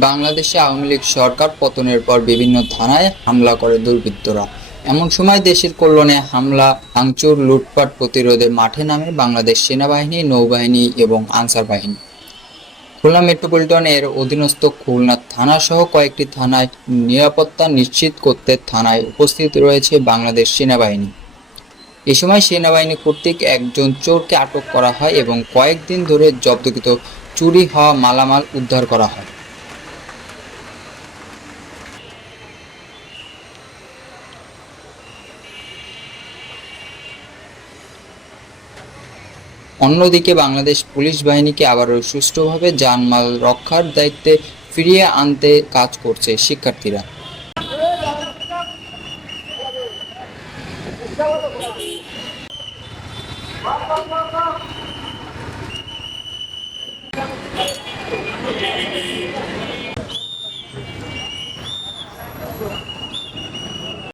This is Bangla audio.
বাংলাদেশে আওয়ামী লীগ সরকার পতনের পর বিভিন্ন থানায় হামলা করে দুর্বৃত্তরা। এমন সময় দেশের কল্যাণে হামলা, ভাঙচুর, লুটপাট প্রতিরোধে মাঠে নামে বাংলাদেশ সেনাবাহিনী, নৌবাহিনী এবং আনসার বাহিনী। খুলনা মেট্রোপলিটন এর অধীনস্থ খুলনা থানা সহ কয়েকটি থানায় নিরাপত্তা নিশ্চিত করতে থানায় উপস্থিত রয়েছে বাংলাদেশ সেনাবাহিনী। এ সময় সেনাবাহিনী কর্তৃক একজন চোরকে আটক করা হয় এবং কয়েকদিন ধরে জব্দকৃত চুরি হওয়া মালামাল উদ্ধার করা হয়। অন্যদিকে বাংলাদেশ পুলিশ বাহিনীকে আবারও সুষ্ঠুভাবে জানমাল রক্ষার দায়িত্বে ফিরিয়ে আনতে কাজ করছে শিক্ষার্থীরা।